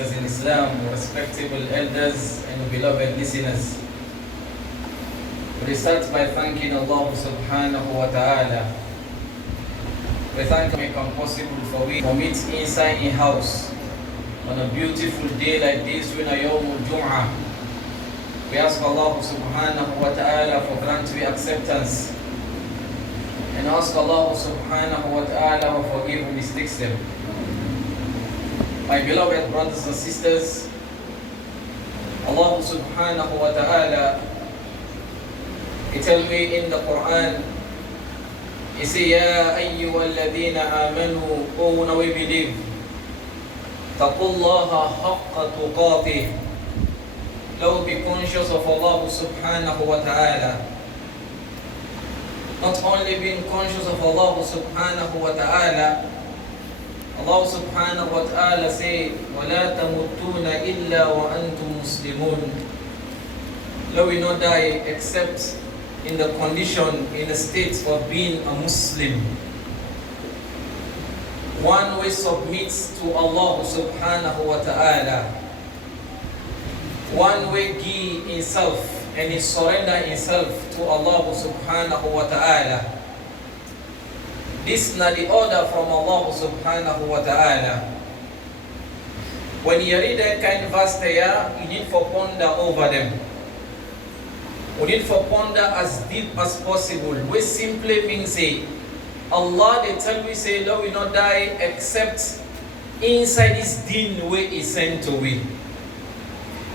sisters in Islam, respectable elders and beloved listeners. We start by thanking Allah subhanahu wa ta'ala. We thank Him make possible for we to meet inside a house on a beautiful day like this when a Jumua. We ask Allah subhanahu wa ta'ala for granting acceptance and ask Allah subhanahu wa ta'ala for forgive mistakes them. My beloved brothers and sisters, Allah subhanahu wa ta'ala, He tells me in the Quran, He says, Ya ayyuhalladhina amanu, O now we believe, taqullaha haqqa tuqatih. Now be conscious of Allah subhanahu wa ta'ala. Not only being conscious of Allah subhanahu wa ta'ala, Allah subhanahu wa ta'ala say, وَلَا تَمُتُّونَ إِلَّا وَأَنْتُمْ مُسْلِمُونَ. Let we not die except in the condition, in the state of being a Muslim. One who submits to Allah subhanahu wa ta'ala. One who give himself and he surrender himself to Allah subhanahu wa ta'ala. This is not the order from Allah subhanahu wa ta'ala. When you read that kind of verse there, you need to ponder over them. We need to ponder as deep as possible. We simply means say, Allah they tell me say, Lord will not die except inside this Deen way is sent away.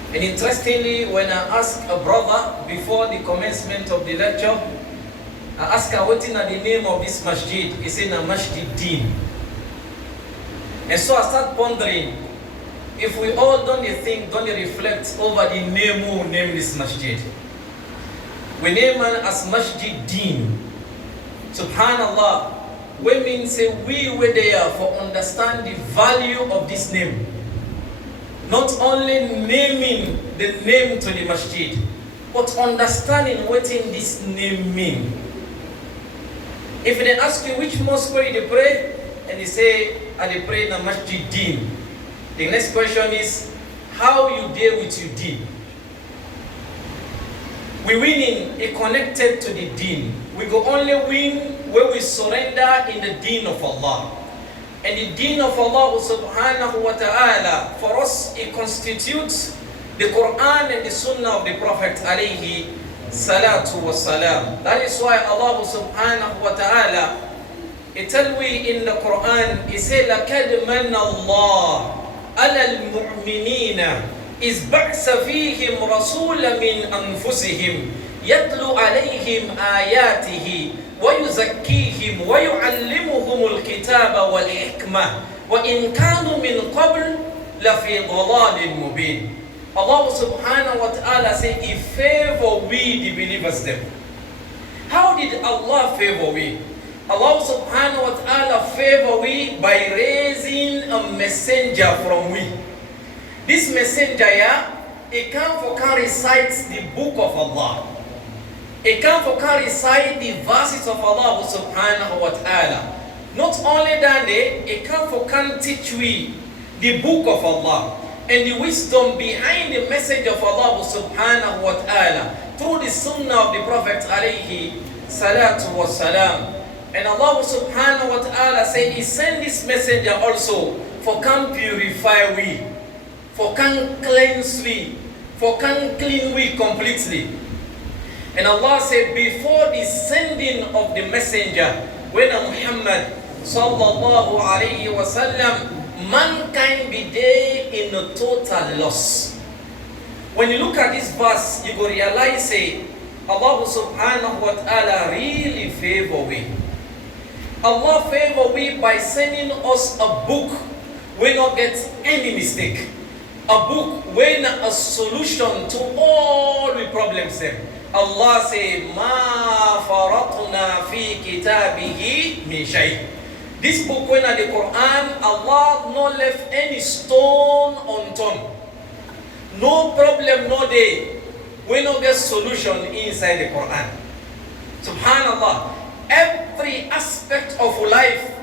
And interestingly, when I ask a brother before the commencement of the lecture, I ask her what is the name of this Masjid. He said, Masjid Deen. And so I start pondering, if we all don't think, don't reflect over the name who named this Masjid. We name it as Masjid Deen. Subhanallah. We mean say we were there for understand the value of this name. Not only naming the name to the Masjid, but understanding what in this name mean. If they ask you which mosque where they pray, and they say, I they pray in the Masjid Deen. The next question is, how you deal with your deen? We winning is connected to the deen. We go only win where we surrender in the deen of Allah. And the deen of Allah subhanahu wa ta'ala, for us, it constitutes the Quran and the Sunnah of the Prophet alayhi salatu wa salam. That is why Allah subhanahu wa ta'ala, it tells we in the Quran, He says, لَكَدْ مَنَّ اللَّهُ عَلَى الْمُؤْمِنِينَ إِذْ بَعْثَ فِيهِمْ رَسُولًا مِنْ أَنفُسِهِمْ يَتْلُو عَلَيْهِمْ آيَاتِهِ وَيُزَكِّيهِمْ وَيُعَلِّمُهُمُ الْكِتَابَ وَالْحِكْمَةَ وَإِنْ كَانُوا مِنْ قَبْلُ لَفِي ضَلَالٍ مُبِينٍ. Allah subhanahu wa ta'ala say, He favor we the believers them. How did Allah favor we? Allah subhanahu wa ta'ala favor we by raising a messenger from we. This messenger, he come for can recite the book of Allah. He come for can recite the verses of Allah subhanahu wa ta'ala. Not only that, he come for can teach we the book of Allah and the wisdom behind the message of Allah subhanahu wa ta'ala through the sunnah of the Prophet alayhi salatu wa salam. And Allah subhanahu wa ta'ala say He sent this messenger also for can purify we, for can cleanse we, for can clean we completely. And Allah said before the sending of the messenger, when Muhammad sallallahu alayhi wa sallam, mankind be there in a total loss. When you look at this verse, you go realize say Allah subhanahu wa ta'ala really favor we. Allah favor we by sending us a book we not get any mistake. A book when a solution to all the problems them. Allah say, Ma faratna fi kitabihi min shay. This book when at the Quran, Allah not left any stone unturned. No problem, no day. We not get solution inside the Quran. Subhanallah. Every aspect of life,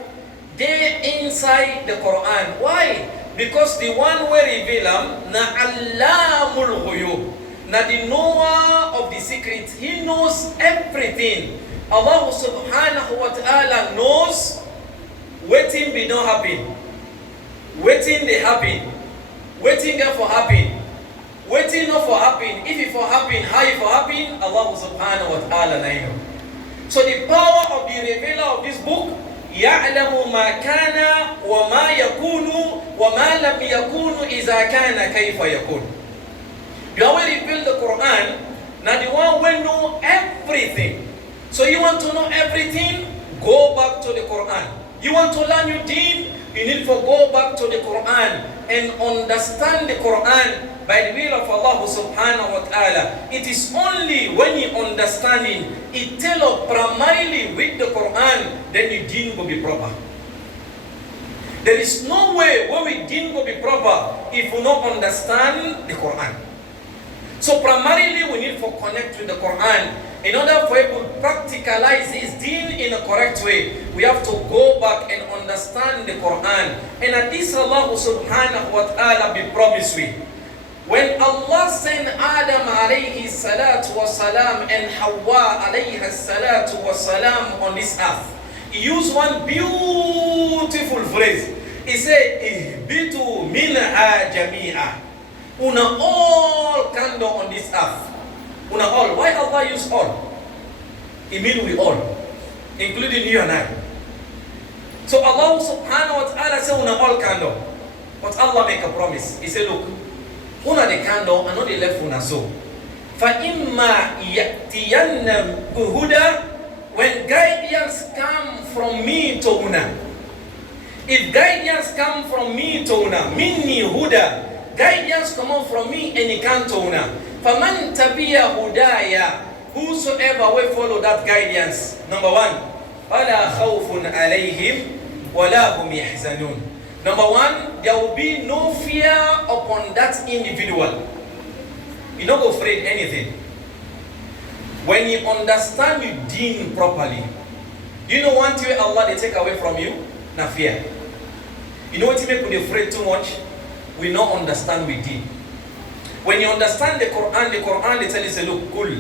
they inside the Quran. Why? Because the one we reveal na Allamul Ghuyub, na the knower of the secret, he knows everything. Allah subhanahu wa ta'ala knows waiting be don't happen, waiting they happen, waiting get for happen, waiting not for happen. If it for happen, how it for happen, Allah subhanahu wa ta'ala know. So the power of the revealer of this book, يعلم ما كان وما يكون وما لم يكون إذا كان كيف يكون. You already reveal the Quran, now the one will know everything. So you want to know everything, go back to the Quran. You want to learn your deen, you need to go back to the Quran and understand the Quran by the will of Allah subhanahu wa ta'ala. It is only when you understanding it tell of primarily with the Quran, then your deen will be proper. There is no way where we deen will be proper if we don't understand the Quran. So primarily we need to connect with the Quran. In order for you to practicalize this deen in a correct way, we have to go back and understand the Quran. And at this Allah subhanahu wa ta'ala be promised with. When Allah sent Adam alayhi salatu wa salam and Hawa alayhi salatu wa salam on this earth, he used one beautiful phrase. He said, Ihbitu minha jami'a. Una all kando on this earth. Una all. Why Allah use all? It means we all, including you and I. So Allah subhanahu wa ta'ala said una all kando. But Allah make a promise. He said, look, una the kando and not the left una so. فَإِمَّا يَأْتِيَنَّ بِهُدَى. When guidance come from me to una. If guidance come from me to una, minni huda. Guidance come out from me and it can't to una. فَمَنْ تَبِيَ هُدَايَ. Whosoever will follow that guidance. Number one, فَلَا خَوْفٌ عَلَيْهِمْ وَلَا هُمْ يَحْزَنُونَ. Number one, there will be no fear upon that individual. You're not afraid anything. When you understand your deen properly, you know one thing Allah they take away from you? Na fear. You know what you make you afraid too much? We not understand with deen. When you understand the Quran they tell you, say, look, kul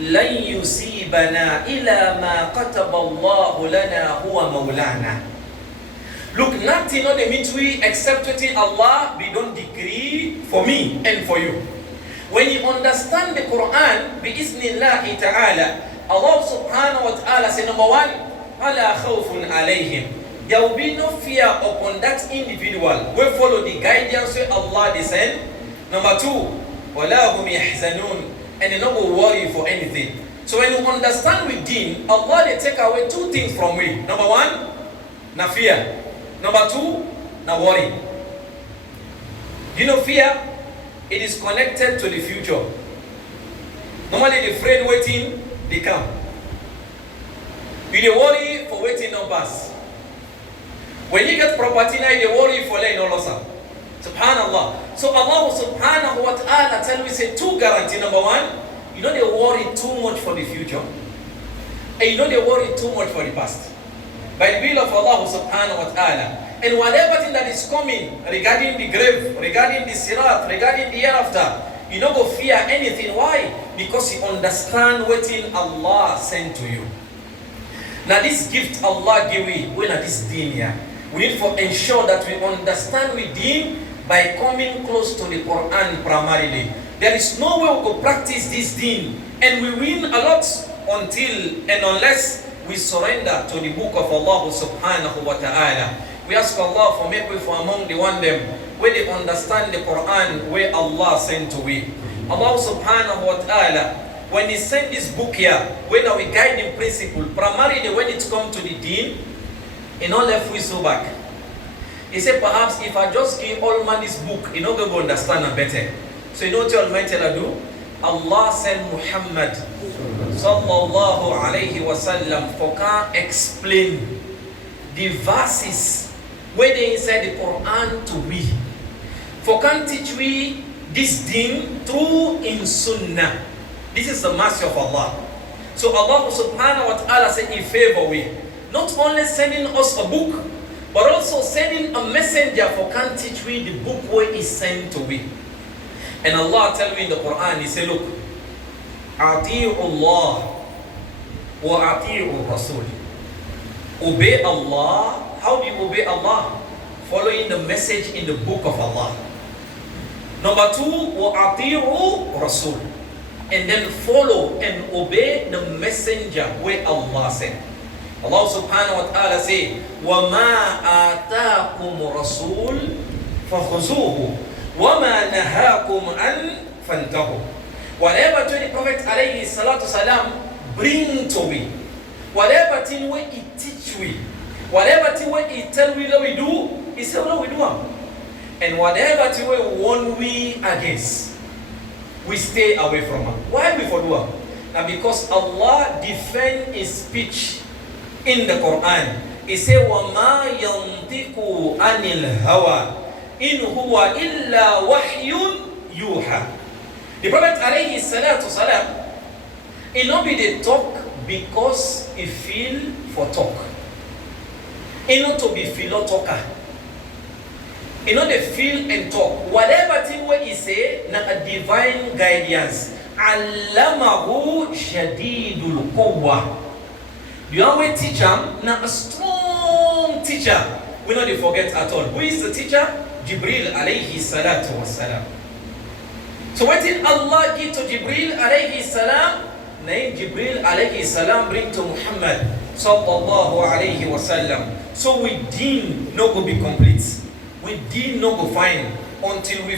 lan yusibana ila ma kataba Allah lana huwa maulana. Look, nothing not the we except what Allah be don't decree for me and for you. When you understand the Quran, bi-iznillahi ta'ala, Allah subhanahu wa ta'ala say, number one, ala khawfun alayhim. There will be no fear upon that individual. We follow the guidance where Allah descend. Number two, وَلَا هُمْ يَحْزَنُونَ. And they not go worry for anything. So when you understand with deen, Allah they take away two things from we. Number one, na fear. Number two, na worry. You know fear? It is connected to the future. Normally the afraid waiting, they come. You dey worry for waiting no pass. When you get property now, you dey worry for letting no loss. Subhanallah. So Allah subhanahu wa ta'ala tell me say two guarantee. Number one, you don't worry too much for the future. And you don't worry too much for the past. By the will of Allah subhanahu wa ta'ala. And whatever thing that is coming regarding the grave, regarding the sirat, regarding the hereafter, you don't go fear anything. Why? Because you understand what Allah sent to you. Now this gift Allah give we when at this deen here. We need to ensure that we understand with deen by coming close to the Quran primarily. There is no way we could practice this deen and we win a lot until and unless we surrender to the book of Allah subhanahu wa ta'ala. We ask Allah for make way for among the one them where they understand the Quran where Allah sent to we. Allah subhanahu wa ta'ala, when He sent this book here, when we guiding principle, primarily when it comes to the deen, He not left we so back. He said, perhaps if I just give all man this book, he not going to understand it better. So you know what Almighty Allah do? Allah sent Muhammad sallallahu alayhi wa sallam for can explain the verses where they inside the Quran to we. For can teach we this deen through in sunnah. This is the mercy of Allah. So Allah subhanahu wa ta'ala said in favor we. Not only sending us a book, But also sending a messenger for can teach we the book where is sent to we. And Allah tell me in the Quran, He say, look, Ati'u Allah wa ati'u Rasul. Obey Allah. How do you obey Allah? Following the message in the book of Allah. Number 2, wa ati'u Rasul. And then follow and obey the messenger where Allah said. Allah subhanahu wa ta'ala say, وَمَا آتَاكُمُ رَسُولٌ فَخُذُوهُ وَمَا نَهَاكُمْ أَنْ فَانْتَهُوا. Whatever to the Prophet alayhi salatu salam bring to we, whatever thing where he teach we, whatever thing where he tell we that we do, he say what we do. And whatever thing where warn we against, we stay away from him. Why we for do? Now because Allah defend His speech in the Quran. He say, وَمَا يَنْطِقُ عَنِ الْهَوَىٰ إِنْ هُوَ إِلَّا وَحْيٌ يُوحَىٰ. The Prophet alayhi salatu salam, he not be the talk because he feel for talk. He not to be philo talker. He not the feel and talk. Whatever thing where he say, na a divine guidance. Allamahu shadidul quwwah. You always teach him, now a strong teacher. We not forget at all. Who is the teacher? Jibril alayhi salatu wassalam. So what did Allah give to Jibril alayhi salam? Name Jibril alayhi salam bring to Muhammad sallallahu alayhi wasallam. So we Deen no go be complete. We Deen no go fine until we